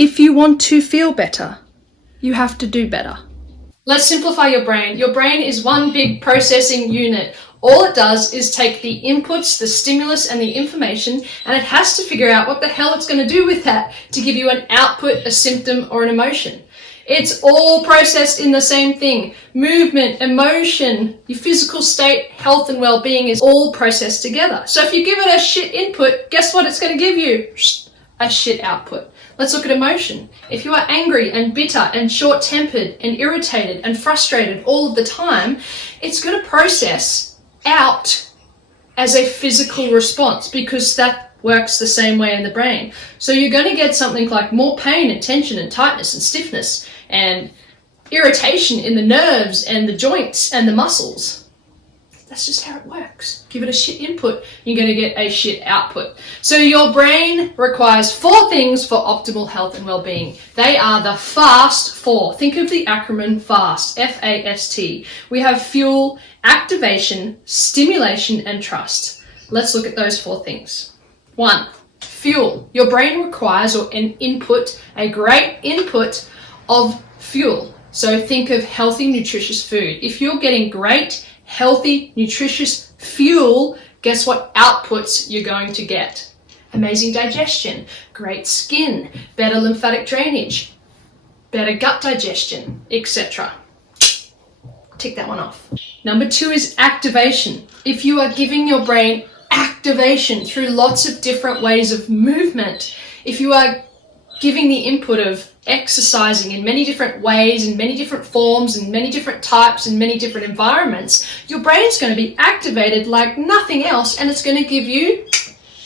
If you want to feel better, you have to do better. Let's simplify your brain. Your brain is one big processing unit. All it does is take the inputs, the stimulus, and the information, and it has to figure out what the hell it's going to do with that to give you an output, a symptom, or an emotion. It's all processed in the same thing. Movement, emotion, your physical state, health, and well-being is all processed together. So if you give it a shit input, guess what it's going to give you? A shit output. Let's look at emotion. If you are angry and bitter and short-tempered and irritated and frustrated all of the time, it's going to process out as a physical response because that works the same way in the brain. So you're going to get something like more pain and tension and tightness and stiffness and irritation in the nerves and the joints and the muscles. That's just how it works. Give it a shit input, you're going to get a shit output. So your brain requires 4 things for optimal health and well-being. They are the FAST 4. Think of the acronym FAST, F-A-S-T. We have fuel, activation, stimulation, and trust. Let's look at those 4 things. 1, fuel. Your brain requires a great input of fuel. So think of healthy, nutritious food. If you're getting great, healthy, nutritious fuel, guess what outputs you're going to get? Amazing digestion, great skin, better lymphatic drainage, better gut digestion, etc. Tick that one off. Number 2 is activation. If you are giving your brain activation through lots of different ways of movement, if you are giving the input of exercising in many different ways, in many different forms, in many different types, in many different environments, your brain's going to be activated like nothing else, and it's going to give you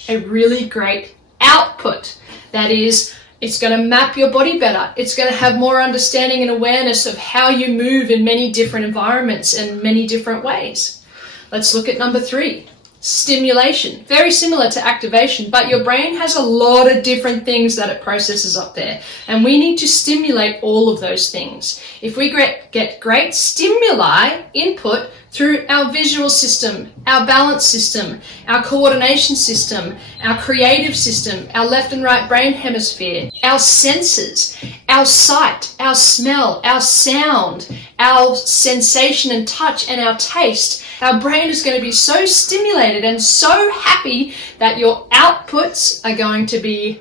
a really great output. That is, it's going to map your body better. It's going to have more understanding and awareness of how you move in many different environments and many different ways. Let's look at number 3. Stimulation. Very similar to activation, but your brain has a lot of different things that it processes up there, and we need to stimulate all of those things. If we get great stimuli input through our visual system, our balance system, our coordination system, our creative system, our left and right brain hemisphere, our senses, our sight, our smell, our sound, our sensation and touch, and our taste, our brain is going to be so stimulated and so happy that your outputs are going to be,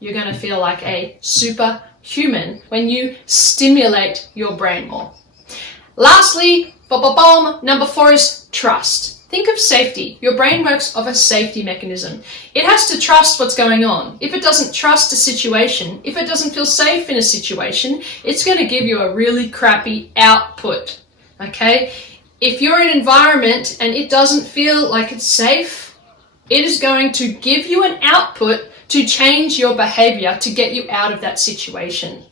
you're going to feel like a superhuman when you stimulate your brain more. Lastly, number 4 is trust. Think of safety. Your brain works off a safety mechanism. It has to trust what's going on. If it doesn't trust a situation, if it doesn't feel safe in a situation, it's going to give you a really crappy output. Okay? If you're in an environment and it doesn't feel like it's safe, it is going to give you an output to change your behavior to get you out of that situation.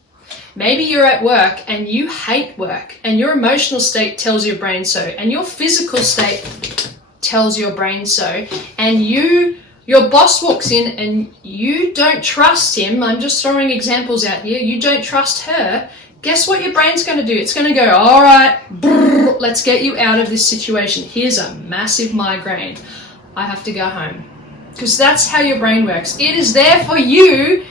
Maybe you're at work and you hate work, and your emotional state tells your brain so, and your physical state tells your brain so, and your boss walks in and you don't trust him. I'm just throwing examples out here. You don't trust her. Guess what your brain's going to do? It's going to go, all right, let's get you out of this situation. Here's a massive migraine. I have to go home. Because that's how your brain works. It is there for you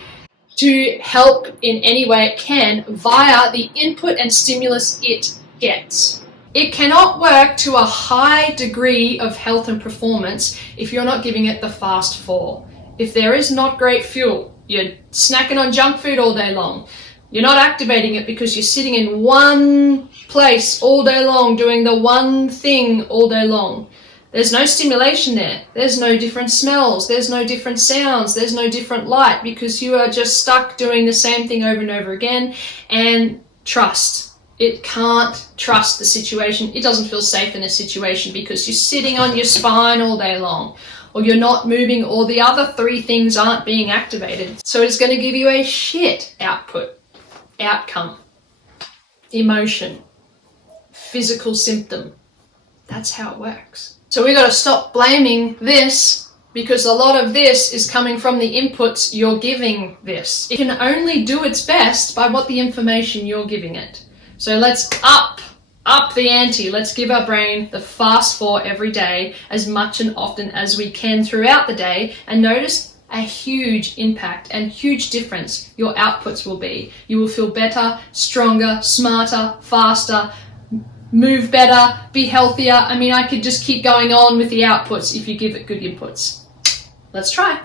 to help in any way it can via the input and stimulus it gets. It cannot work to a high degree of health and performance if you're not giving it the FAST 4. If there is not great fuel, you're snacking on junk food all day long, you're not activating it because you're sitting in one place all day long, doing the one thing all day long. There's no stimulation there. There's no different smells. There's no different sounds. There's no different light because you are just stuck doing the same thing over and over again. And trust. It can't trust the situation. It doesn't feel safe in a situation because you're sitting on your spine all day long, or you're not moving, or the other 3 things aren't being activated. So it's going to give you a shit outcome, emotion, physical symptom. That's how it works. So we got to stop blaming this, because a lot of this is coming from the inputs you're giving this. It can only do its best by what the information you're giving it. So let's up the ante. Let's give our brain the FAST 4 every day, as much and often as we can throughout the day, and notice a huge impact and huge difference your outputs will be. You will feel better, stronger, smarter, faster, move better, be healthier. I mean, I could just keep going on with the outputs if you give it good inputs. Let's try.